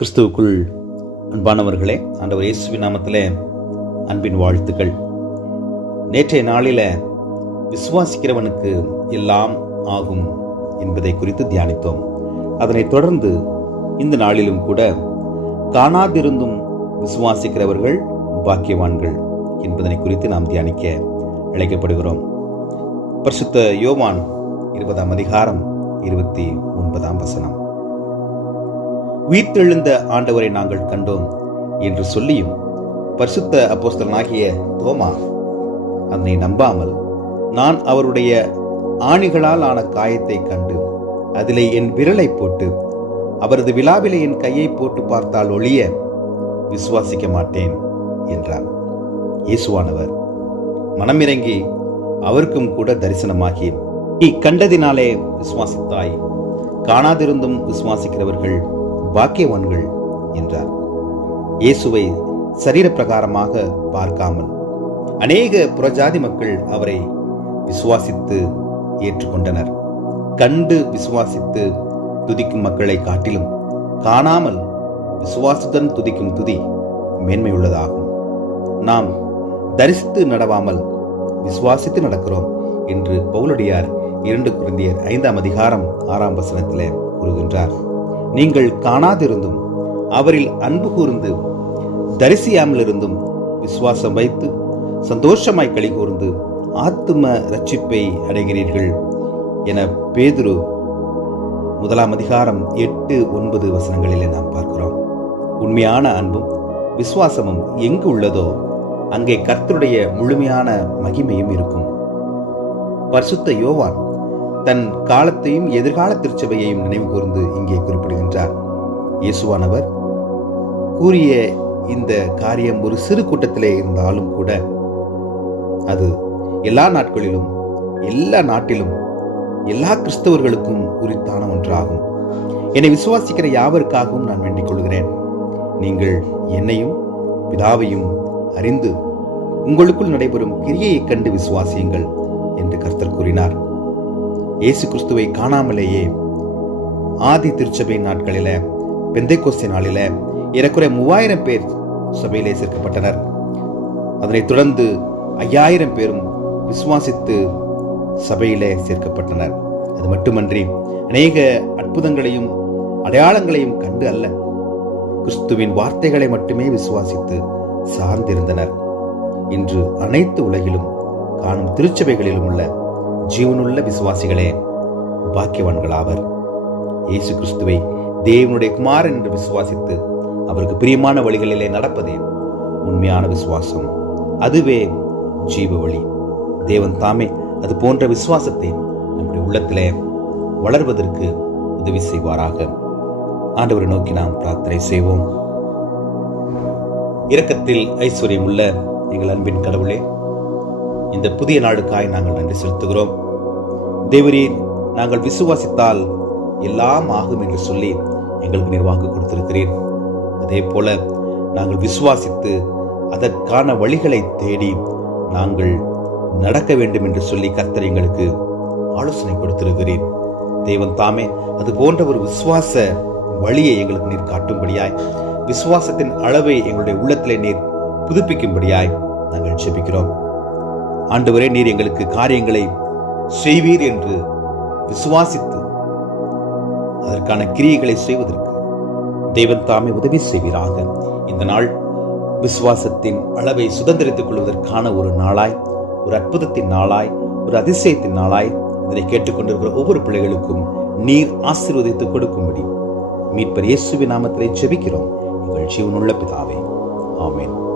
கிறிஸ்துவுக்குள் அன்பானவர்களே ஆண்டவர் இயேசுவி நாமத்திலே அன்பின் வாழ்த்துக்கள். நேற்றைய நாளில் விசுவாசிக்கிறவனுக்கு எல்லாம் ஆகும் என்பதை குறித்து தியானித்தோம். அதனைத் தொடர்ந்து இந்த நாளிலும் கூட காணாதிருந்தும் விசுவாசிக்கிறவர்கள் பாக்கியவான்கள் என்பதனை குறித்து நாம் தியானிக்க அழைக்கப்படுகிறோம். பரிசுத்த யோவான் இருபதாம் அதிகாரம் இருபத்தி ஒன்பதாம் வசனம். உயிர்த்தெழுந்த ஆண்டவரை நாங்கள் கண்டோம் என்று சொல்லியும் பரிசுத்த அப்போஸ்தலனாகிய தோமா அதனை நம்பாமல் நான் அவருடைய ஆணிகளால் ஆன காயத்தை கண்டு அதிலே என் விரலை போட்டு அவரது விழாவிலே என் கையை போட்டு பார்த்தால் ஒழிய விசுவாசிக்க மாட்டேன் என்றார் இயேசுவானவர் மனமிறங்கி அவருக்கும் கூட தரிசனமாகி நீ கண்டதினாலே விசுவாசித்தாய் காணாதிருந்தும் விசுவாசிக்கிறவர்கள் பாக்கியவான்கள் என்றார். இயேசுவை சரீரப்பிரகாரமாக பார்க்காமல் அநேக புறஜாதி மக்கள் அவரை விசுவாசித்து ஏற்றுக்கொண்டனர். கண்டு விசுவாசித்து துதிக்கும் மக்களை காட்டிலும் காணாமல் விசுவாசத்துடன் துதிக்கும் துதி மேன்மையுள்ளதாகும். நாம் தரிசித்து நடவாமல் விசுவாசித்து நடக்கிறோம் என்று பவுலடியார் இரண்டு குருந்தியர் ஐந்தாம் அதிகாரம் ஆறாம் வசனத்திலே கூறுகின்றார். நீங்கள் காணாதிருந்தும் அவரில் அன்பு கூர்ந்து தரிசியாமலிருந்தும் விசுவாசம் வைத்து சந்தோஷமாய் களி கூர்ந்து ஆத்தும ரட்சிப்பை அடைகிறீர்கள் என பேதுரு முதலாம் அதிகாரம் எட்டு ஒன்பது வசனங்களிலே நாம் பார்க்கிறோம். உண்மையான அன்பும் விசுவாசமும் எங்கு உள்ளதோ அங்கே கர்த்தருடைய முழுமையான மகிமையும் இருக்கும். பரிசுத்த யோவான் தன் காலத்தையும் எதிர்கால திருச்சபையையும் நினைவு கூர்ந்து இங்கே குறிப்பிடுகின்றார். இயேசுவானவர் கூறிய இந்த காரியம் ஒரு சிறு கூட்டத்திலே இருந்தாலும் கூட அது எல்லா நாட்களிலும் எல்லா நாட்டிலும் எல்லா கிறிஸ்தவர்களுக்கும் உரித்தான ஒன்றாகும். என்னை விசுவாசிக்கிற யாவருக்காகவும் நான் வேண்டிக் கொள்கிறேன். நீங்கள் என்னையும் பிதாவையும் அறிந்து உங்களுக்குள் நடைபெறும் கிரியையைக் கண்டு விசுவாசியுங்கள் என்று கர்த்தர் கூறினார். இயேசு கிறிஸ்துவை காணாமலேயே ஆதி திருச்சபை நாட்களில பெந்தைக்கோஸ்தே நாளில ஏறக்குறை மூவாயிரம் பேர் சபையிலே சேர்க்கப்பட்டனர். அதனைத் தொடர்ந்து ஐயாயிரம் பேரும் விசுவாசித்து சபையிலே சேர்க்கப்பட்டனர். அது மட்டுமன்றி அநேக அற்புதங்களையும் அடையாளங்களையும் கண்டு அல்ல கிறிஸ்துவின் வார்த்தைகளை மட்டுமே விசுவாசித்து சார்ந்திருந்தனர். இன்று அனைத்து உலகிலும் காணும் திருச்சபைகளிலும் உள்ள ஜீவனுள்ள விசுவாசிகளே பாக்கியவான்களாவர். இயேசு கிறிஸ்துவை தேவனுடைய குமாரன் என்று விசுவாசித்து அவருக்கு பிரியமான வழிகளிலே நடப்பதே உண்மையான விசுவாசம். அதுவே ஜீவ வழி. தேவன் தாமே அது போன்ற விசுவாசத்தை நம்முடைய உள்ளத்திலே வளர்வதற்கு உதவி செய்வாராக. ஆண்டவரை நோக்கி நாம் பிரார்த்தனை செய்வோம். இரக்கத்தில் ஐஸ்வர்யம் உள்ள எங்கள் அன்பின் கடவுளே இந்த புதிய நாடுக்காய் நாங்கள் நன்றி செலுத்துகிறோம். தேவரீர் நாங்கள் விசுவாசித்தால் எல்லாம் ஆகும் என்று சொல்லி எங்களுக்கு நீர் வாக்கு கொடுத்திருக்கிறீர். அதே போல நாங்கள் விசுவாசித்து அதற்கான வழிகளை தேடி நாங்கள் நடக்க வேண்டும் என்று சொல்லி கர்த்தர் எங்களுக்கு ஆலோசனை கொடுத்திருக்கிறீர். தேவன் தாமே அது போன்ற ஒரு விசுவாச வழியை எங்களுக்கு நீர் காட்டும்படியாய் விசுவாசத்தின் அளவை எங்களுடைய உள்ளத்திலே நீர் புதுப்பிக்கும்படியாய் நாங்கள் ஜெபிக்கிறோம். ஆண்டவரே நீர் எங்களுக்கு காரியங்களை செய்வீர் என்று விசுவாசித்து அதற்கான கிரியைகளை செய்வதற்கு தெய்வன் தாமே உதவி செய்வீராக. இந்த நாள் விசுவாசத்தின் அளவை சுதந்திரித்துக் கொள்வதற்கான ஒரு நாளாய் ஒரு அற்புதத்தின் நாளாய் ஒரு அதிசயத்தின் நாளாய் இதனை கேட்டுக்கொண்டிருக்கிற ஒவ்வொரு பிள்ளைகளுக்கும் நீர் ஆசீர்வதித்து கொடுக்கும்படி மீட்பர் இயேசுவின் நாமத்திலே செபிக்கிறோம் எங்கள் ஜீவனுள்ள பிதாவே ஆமேன்.